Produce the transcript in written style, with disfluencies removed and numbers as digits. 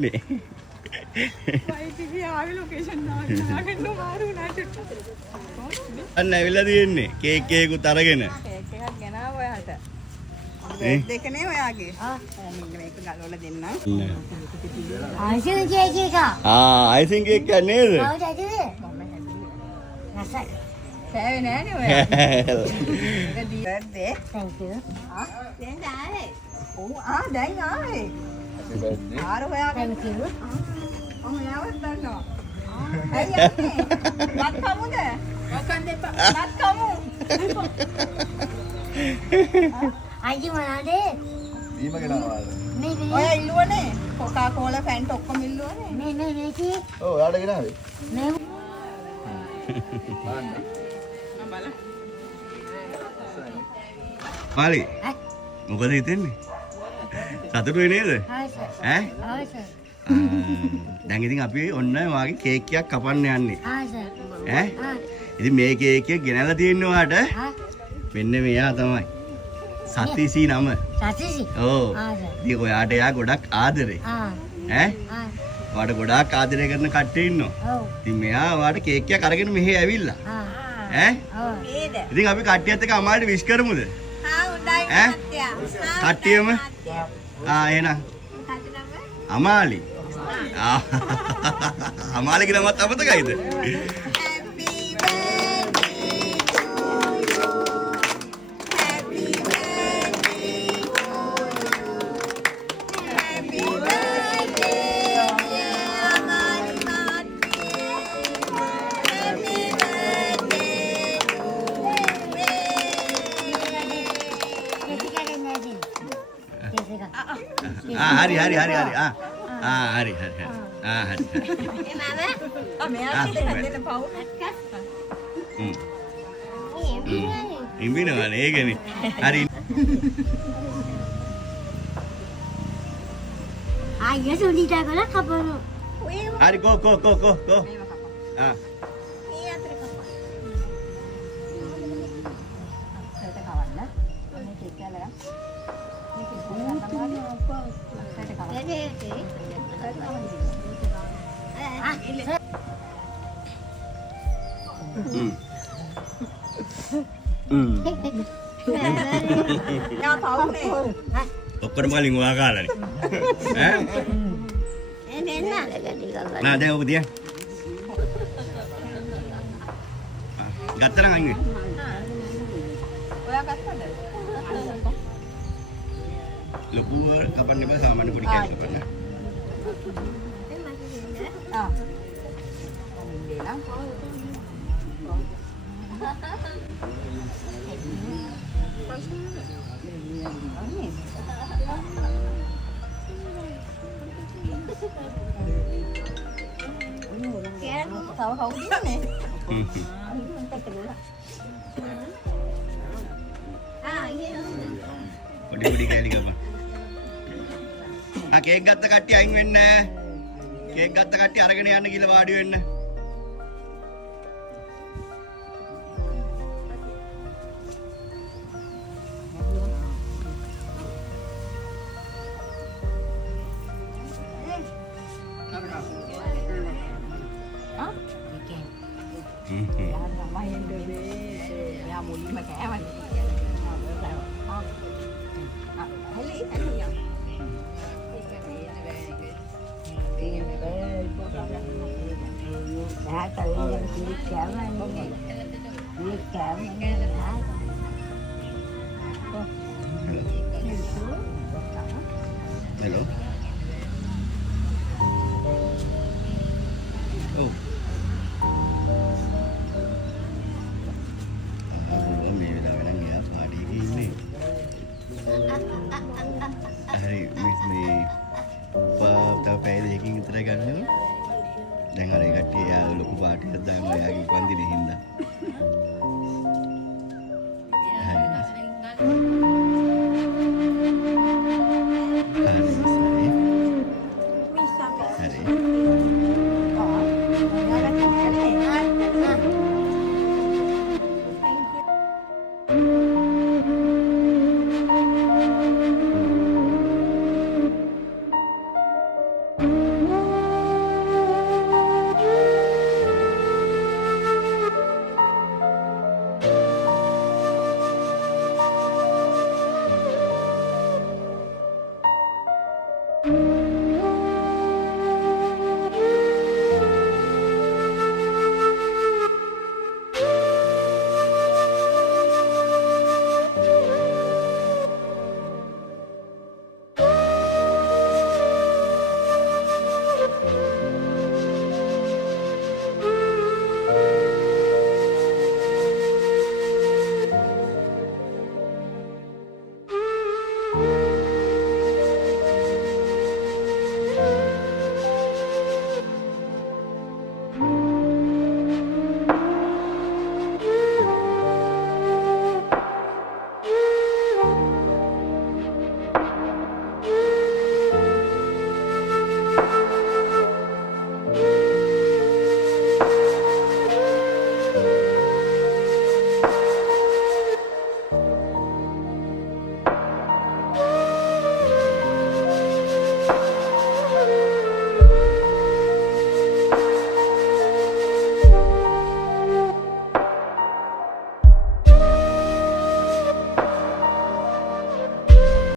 නේ. අන්න ඇවිල්ලා තියෙන්නේ කේක් එකකුත් අරගෙන. කේක් එකක් ගෙනාව ඔයාට. දෙකනේ ඔයාගේ. මේක ගලවලා දෙන්නම්. ආයිසින් කේක් එක. ආයිසින් කේක් එක නේද? කවුද ඇදුවේ? නැසයි. කෑවේ නෑනේ ඔයා. ඒක බර්ත්ඩේ. Thank you. දැන් ආවේ. දැන් ආවේ. ආර හොයාගෙන Thank you. ඔයාවත් දන්නවා. ඇයි යන්නේ? මත් කමුද? ඔකන් දෙපා. මත් කමු. අයිති මොනවද? බීම ගෙනාවාද? මේ ඔයා ඉල්ලුවනේ. කොකා කෝලා ෆැන්ට් ඔක්කොම ඉල්ලුවනේ. මේ කී? ඔව් ඔයාලට ගෙනාවේ. මේ බලන්න. බලන්න. මාලි. මොකද හිතෙන්නේ? සතුටුයි නේද? ඈ? දැන් ඉතින් අපි ඔන්න වාගේ කේක් එකක් කපන්න යන්නේ. ඈ? ඉතින් මේ කේක් එක ගෙනල්ලා තියෙන්නේ ඔයාට. මෙන්න මෙයා තමයි. සතිසි නම. සතිසි. ඔව්. ඉතින් ඔයාට එයා ගොඩක් ආදරේ. ඈ? ඔයාට ගොඩාක් ආදරය කරන කට්ටිය ඉන්නවා. ඔව්. ඉතින් මෙයා ඔයාට කේක් එකක් අරගෙන මෙහෙ ඇවිල්ලා. ඈ? නේද? ඉතින් අපි කට්ටියත් එක්ක අමාරුට විශ් කරමුද? උඩයි ඈ? මහත්තයා. කට්ටියම? එහෙනම්. අමාලි. අමාලි කියලා මත් අමතකයිද? හරි. හරි. මම මෙයා දෙන්න පව්. ඉඹිනවනේ ඒකනේ. හරි. අයියා සුනිතා කළා කපනවා. හරි go. මේව කපා. ආ. මේ අතර කපා. සෙට කවන්න. මේ කේක් කෑලා. මේ කේක් ගන්න අප්පා. සෙට කවන්න. යා පවුනේ. ඔක්කොම කලින් ඔයා කාලානේ. ඈ? එන්න. නෑ දැන් ඔබ දියන්. ගත්තා නම් අයිනේ. ඔයා ගත්තද? ලොකු කපන්න බෑ සාමාන්‍ය පොඩි කෑල්ල කපන්න. ආ. දෙන්න. තව කවුද ඉන්නේ? පොඩි කෑලි කපන්න. කේක් ගත්ත කට්ටිය අයින් වෙන්න. කේක් ගත්ත කට්ටිය අරගෙන යන්න කියලා වාඩි වෙන්න. යා මුලින්ම කෑවනේ. හලි යා. Hello. Oh. මේ වෙලාවේ නම් එයා පාඩි එකේ ඉන්නේ. හරි මේ තව පැය දෙකකින් විතර ගන්නවා. දැන් අර ඒ කට්ටිය එයා ලොකු පාටියක් දාන්න එයාගේ වන්දිනේ හින්දා. හරි.